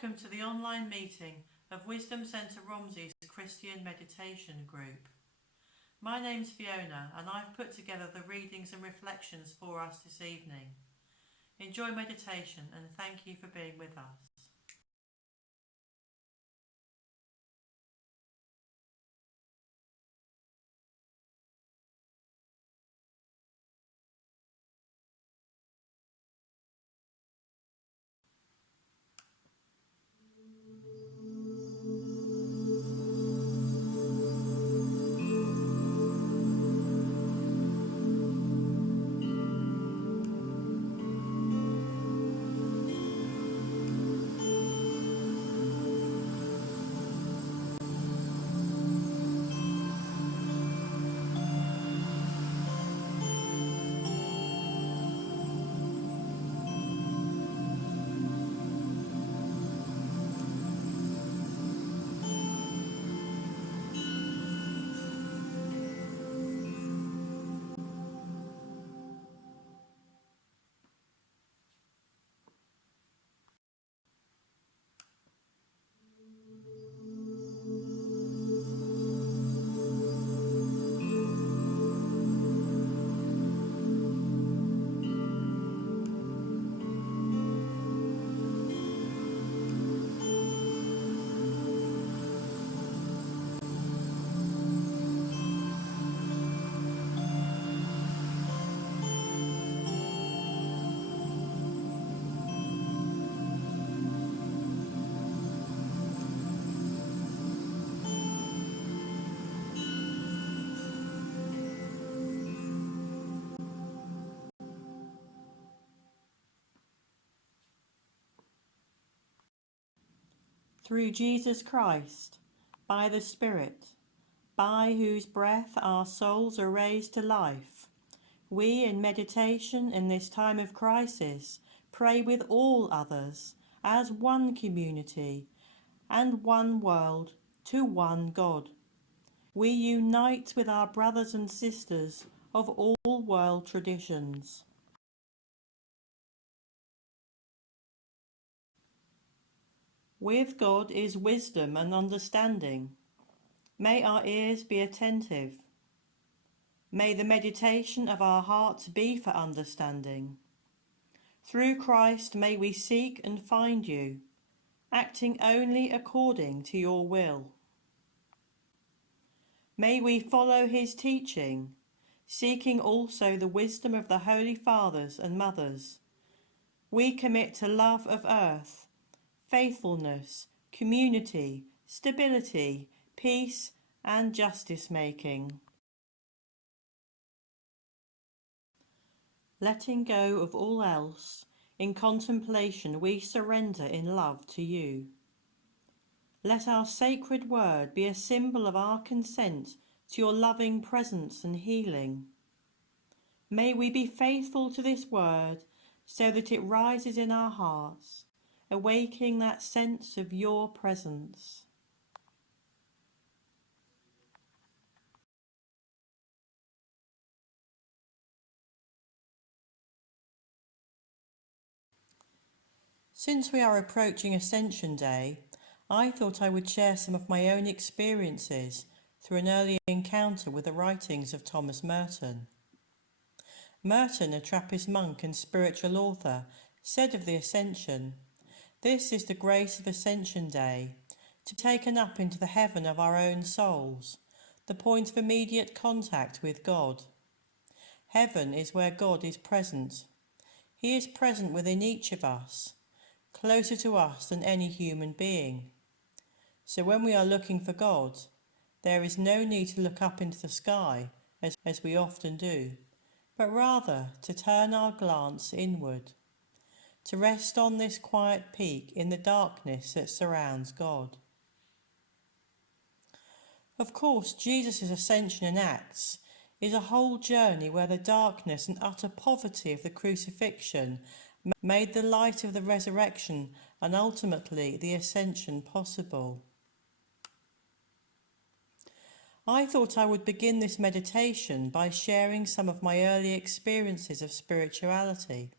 Welcome to the online meeting of Wisdom Centre Romsey's Christian Meditation Group. My name's Fiona and I've put together the readings and reflections for us this evening. Enjoy meditation and thank you for being with us. Through Jesus Christ, by the Spirit, by whose breath our souls are raised to life, we in meditation in this time of crisis pray with all others as one community and one world to one God. We unite with our brothers and sisters of all world traditions. With God is wisdom and understanding. May our ears be attentive. May the meditation of our hearts be for understanding. Through Christ may we seek and find you, acting only according to your will. May we follow his teaching, seeking also the wisdom of the Holy Fathers and Mothers. We commit to love of earth, faithfulness, community, stability, peace and justice making. Letting go of all else, in contemplation we surrender in love to you. Let our sacred word be a symbol of our consent to your loving presence and healing. May we be faithful to this word so that it rises in our hearts, awakening that sense of your presence. Since we are approaching Ascension Day, I thought I would share some of my own experiences through an early encounter with the writings of Thomas Merton. Merton, a Trappist monk and spiritual author, said of the Ascension, "This is the grace of Ascension Day, to be taken up into the heaven of our own souls, the point of immediate contact with God. Heaven is where God is present. He is present within each of us, closer to us than any human being. So when we are looking for God, there is no need to look up into the sky, as we often do, but rather to turn our glance inward, to rest on this quiet peak in the darkness that surrounds God." Of course, Jesus' ascension in Acts is a whole journey where the darkness and utter poverty of the crucifixion made the light of the resurrection and ultimately the ascension possible. I thought I would begin this meditation by sharing some of my early experiences of spirituality.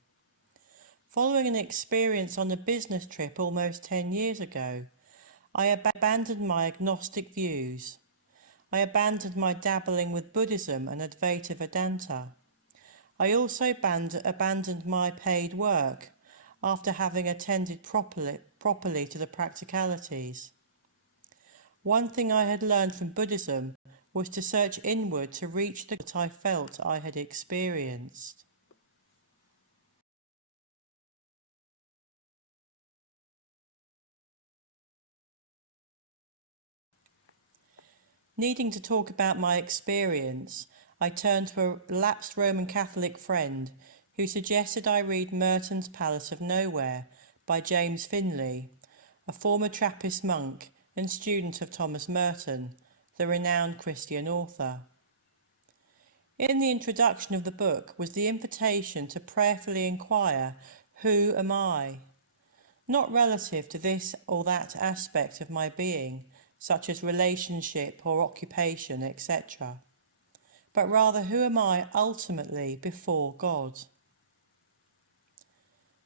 Following an experience on a business trip almost 10 years ago, I abandoned my agnostic views. I abandoned my dabbling with Buddhism and Advaita Vedanta. I also abandoned my paid work after having attended properly to the practicalities. One thing I had learned from Buddhism was to search inward to reach the that I felt I had experienced. Needing to talk about my experience, I turned to a lapsed Roman Catholic friend who suggested I read Merton's Palace of Nowhere by James Finley, a former Trappist monk and student of Thomas Merton, the renowned Christian author. In the introduction of the book was the invitation to prayerfully inquire, "Who am I?" Not relative to this or that aspect of my being, such as relationship or occupation, etc., but rather who am I ultimately before God?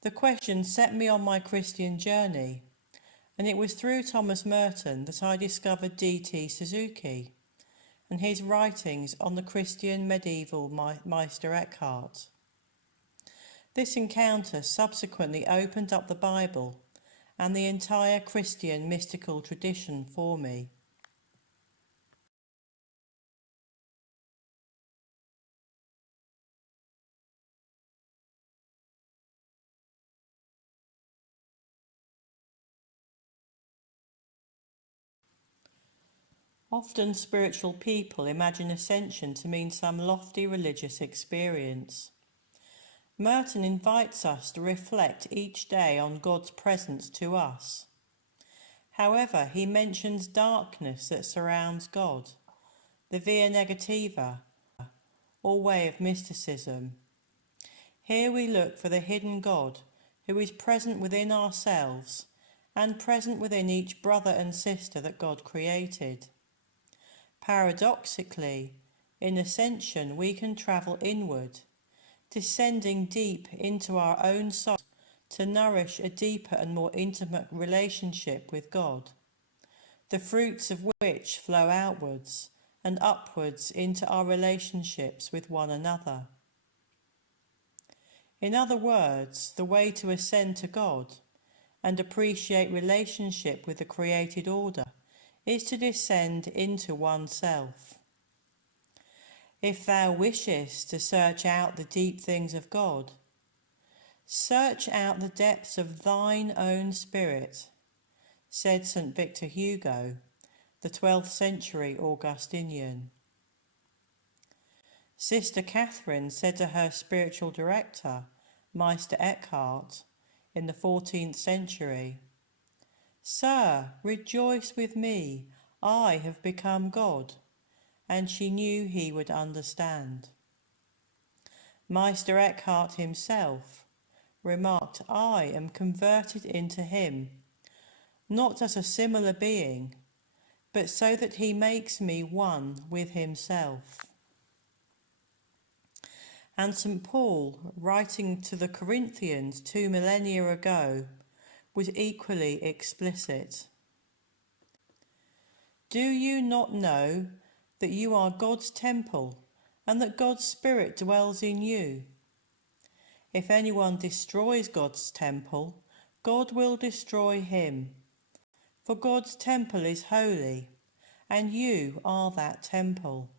The question set me on my Christian journey, and it was through Thomas Merton that I discovered D.T. Suzuki and his writings on the Christian medieval Meister Eckhart. This encounter subsequently opened up the Bible and the entire Christian mystical tradition for me. Often spiritual people imagine ascension to mean some lofty religious experience. Merton invites us to reflect each day on God's presence to us. However, he mentions darkness that surrounds God, the via negativa, or way of mysticism. Here we look for the hidden God who is present within ourselves and present within each brother and sister that God created. Paradoxically, in ascension we can travel inward, descending deep into our own soul to nourish a deeper and more intimate relationship with God, the fruits of which flow outwards and upwards into our relationships with one another. In other words, the way to ascend to God and appreciate relationship with the created order is to descend into oneself. If thou wishest to search out the deep things of God, search out the depths of thine own spirit, said St. Victor Hugo, the 12th century Augustinian. Sister Catherine said to her spiritual director, Meister Eckhart, in the 14th century, "Sir, rejoice with me, I have become God," and she knew he would understand. Meister Eckhart himself remarked, "I am converted into him, not as a similar being, but so that he makes me one with himself." And St. Paul, writing to the Corinthians 2 millennia ago, was equally explicit. "Do you not know that you are God's temple and that God's Spirit dwells in you? If anyone destroys God's temple, God will destroy him. For God's temple is holy, and you are that temple."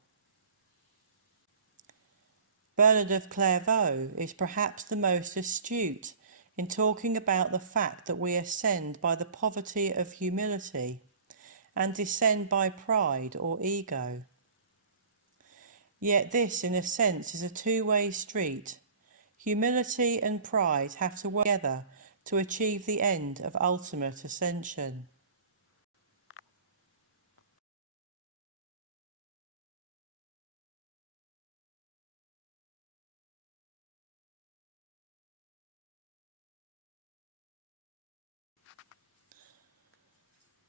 Bernard of Clairvaux is perhaps the most astute in talking about the fact that we ascend by the poverty of humility and descend by pride or ego. Yet this, in a sense, is a two-way street. Humility and pride have to work together to achieve the end of ultimate ascension.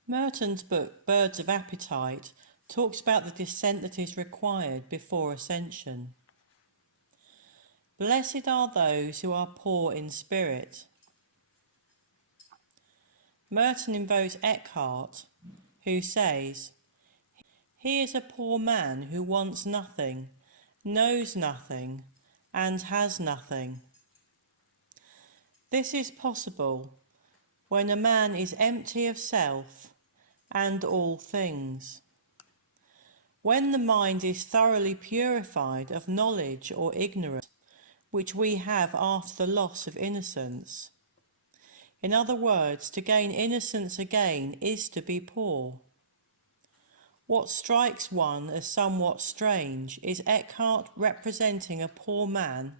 Merton's book, Birds of Appetite, talks about the descent that is required before ascension. Blessed are those who are poor in spirit. Merton invokes Eckhart, who says, "He is a poor man who wants nothing, knows nothing, and has nothing." This is possible when a man is empty of self and all things. When the mind is thoroughly purified of knowledge or ignorance, which we have after the loss of innocence. In other words, to gain innocence again is to be poor. What strikes one as somewhat strange is Eckhart representing a poor man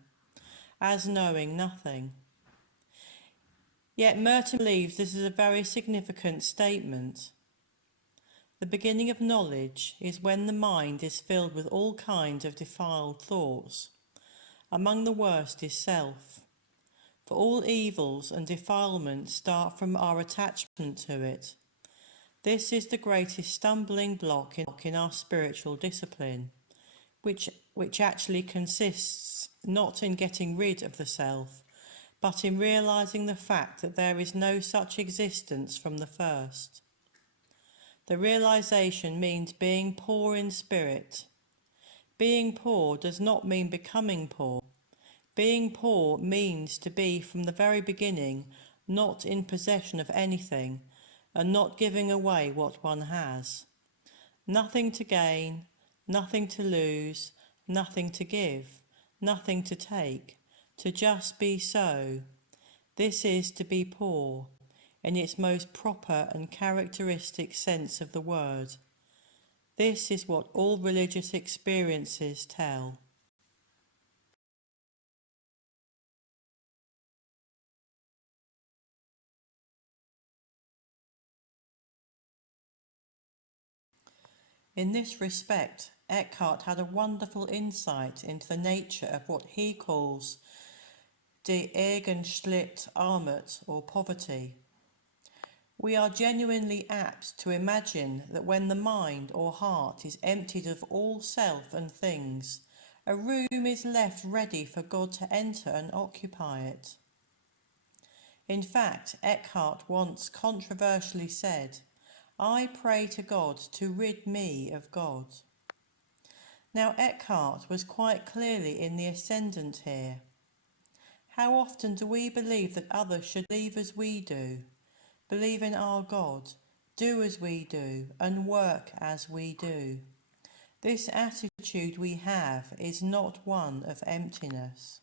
as knowing nothing. Yet Merton believes this is a very significant statement. The beginning of knowledge is when the mind is filled with all kinds of defiled thoughts. Among the worst is self. For all evils and defilements start from our attachment to it. This is the greatest stumbling block in our spiritual discipline, which actually consists not in getting rid of the self, but in realizing the fact that there is no such existence from the first. The realization means being poor in spirit. Being poor does not mean becoming poor. Being poor means to be from the very beginning not in possession of anything and not giving away what one has. Nothing to gain, nothing to lose, nothing to give, nothing to take, to just be so. This is to be poor, in its most proper and characteristic sense of the word. This is what all religious experiences tell. In this respect, Eckhart had a wonderful insight into the nature of what he calls die Eigenschlit Armut, or poverty. We are genuinely apt to imagine that when the mind or heart is emptied of all self and things, a room is left ready for God to enter and occupy it. In fact, Eckhart once controversially said, "I pray to God to rid me of God." Now Eckhart was quite clearly in the ascendant here. How often do we believe that others should believe as we do, believe in our God, do as we do, and work as we do? This attitude we have is not one of emptiness.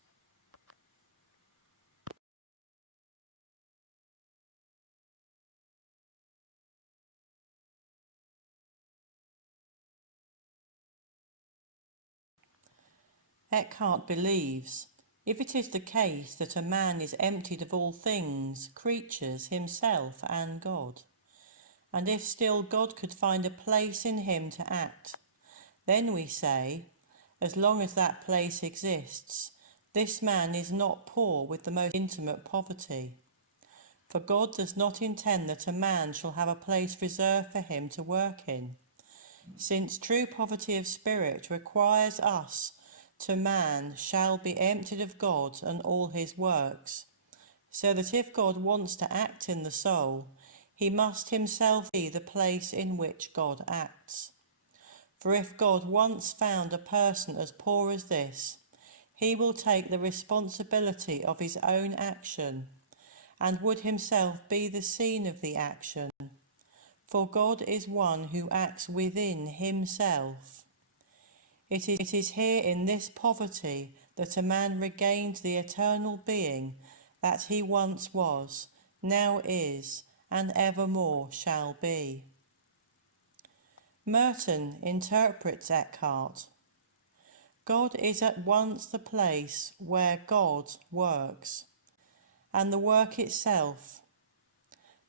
Eckhart believes, if it is the case that a man is emptied of all things, creatures, himself and God, and if still God could find a place in him to act, then we say, as long as that place exists, this man is not poor with the most intimate poverty. For God does not intend that a man shall have a place reserved for him to work in, since true poverty of spirit requires us to man shall be emptied of God and all his works, so that if God wants to act in the soul, he must himself be the place in which God acts. For if God once found a person as poor as this, he will take the responsibility of his own action, and would himself be the scene of the action. For God is one who acts within himself. It is here in this poverty that a man regains the eternal being that he once was, now is, and evermore shall be. Merton interprets Eckhart. God is at once the place where God works, and the work itself.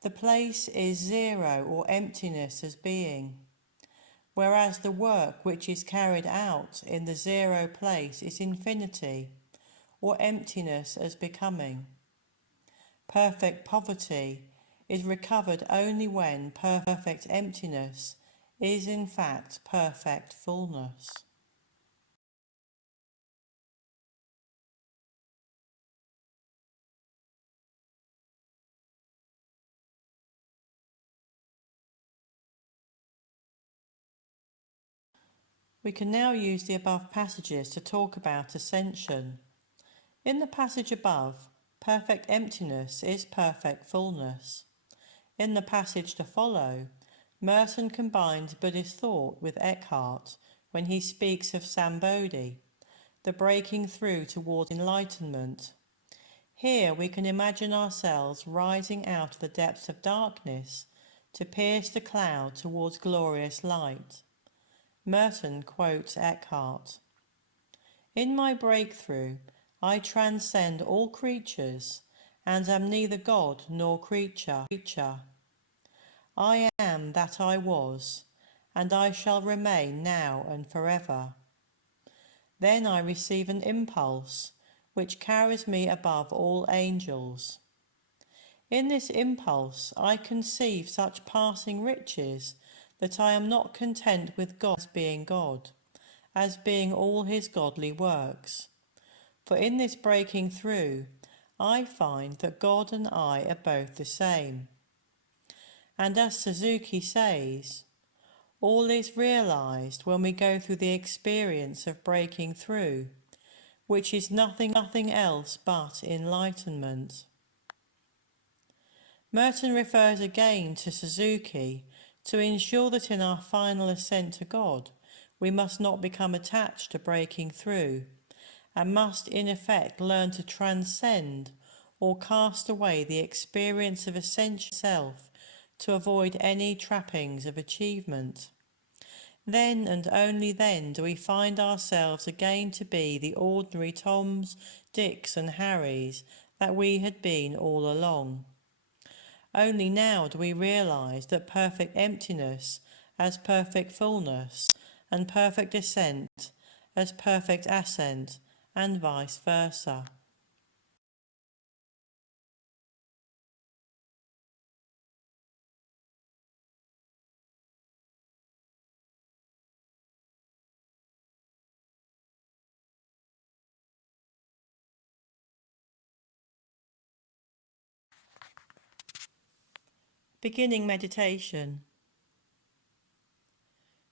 The place is zero or emptiness as being, whereas the work which is carried out in the zero place is infinity, or emptiness as becoming. Perfect poverty is recovered only when perfect emptiness is in fact perfect fullness. We can now use the above passages to talk about ascension. In the passage above, perfect emptiness is perfect fullness. In the passage to follow, Merton combines Buddhist thought with Eckhart when he speaks of Sambodhi, the breaking through towards enlightenment. Here we can imagine ourselves rising out of the depths of darkness to pierce the cloud towards glorious light. Merton quotes Eckhart. In my breakthrough, I transcend all creatures and am neither God nor creature. I am that I was, and I shall remain now and forever. Then I receive an impulse which carries me above all angels. In this impulse I conceive such passing riches that I am not content with God as being all his godly works. For in this breaking through I find that God and I are both the same. And as Suzuki says, all is realized when we go through the experience of breaking through, which is nothing else but enlightenment. Merton refers again to Suzuki to ensure that in our final ascent to God, we must not become attached to breaking through, and must in effect learn to transcend or cast away the experience of ascension itself to avoid any trappings of achievement. Then and only then do we find ourselves again to be the ordinary Toms, Dicks and Harrys that we had been all along. Only now do we realise that perfect emptiness as perfect fullness, and perfect ascent as perfect ascent, and vice versa. Beginning meditation.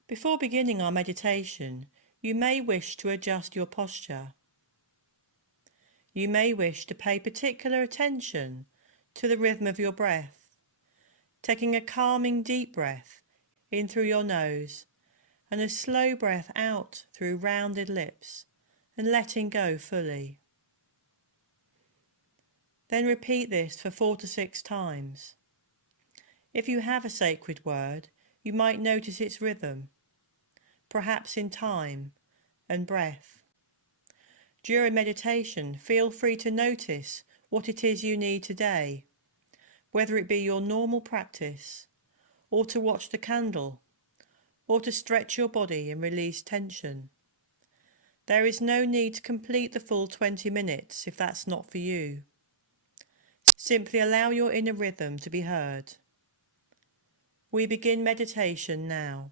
Before beginning our meditation, you may wish to adjust your posture. You may wish to pay particular attention to the rhythm of your breath, taking a calming deep breath in through your nose and a slow breath out through rounded lips and letting go fully. Then repeat this for 4 to 6 times. If you have a sacred word, you might notice its rhythm, perhaps in time and breath. During meditation, feel free to notice what it is you need today, whether it be your normal practice, or to watch the candle, or to stretch your body and release tension. There is no need to complete the full 20 minutes if that's not for you. Simply allow your inner rhythm to be heard. We begin meditation now.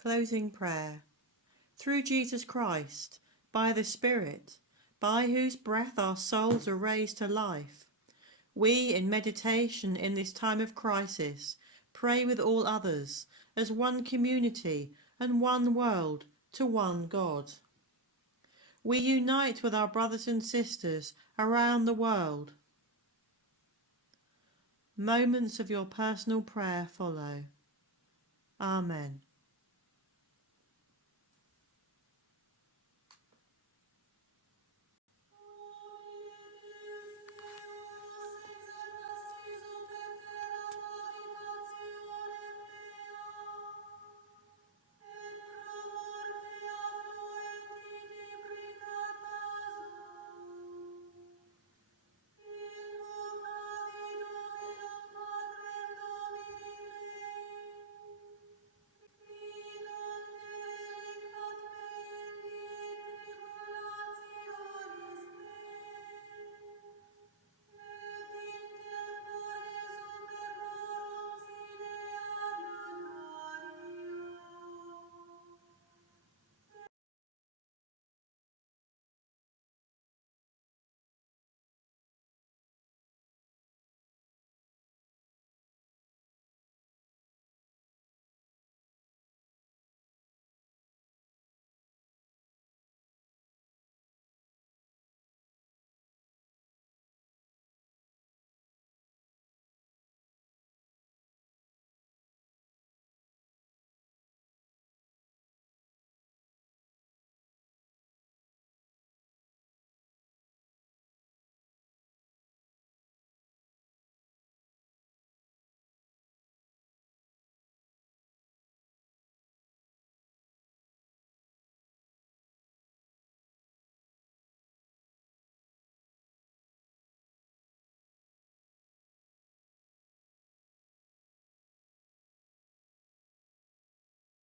Closing prayer. Through Jesus Christ, by the Spirit, by whose breath our souls are raised to life, we, in meditation in this time of crisis, pray with all others as one community and one world to one God. We unite with our brothers and sisters around the world. Moments of your personal prayer follow. Amen.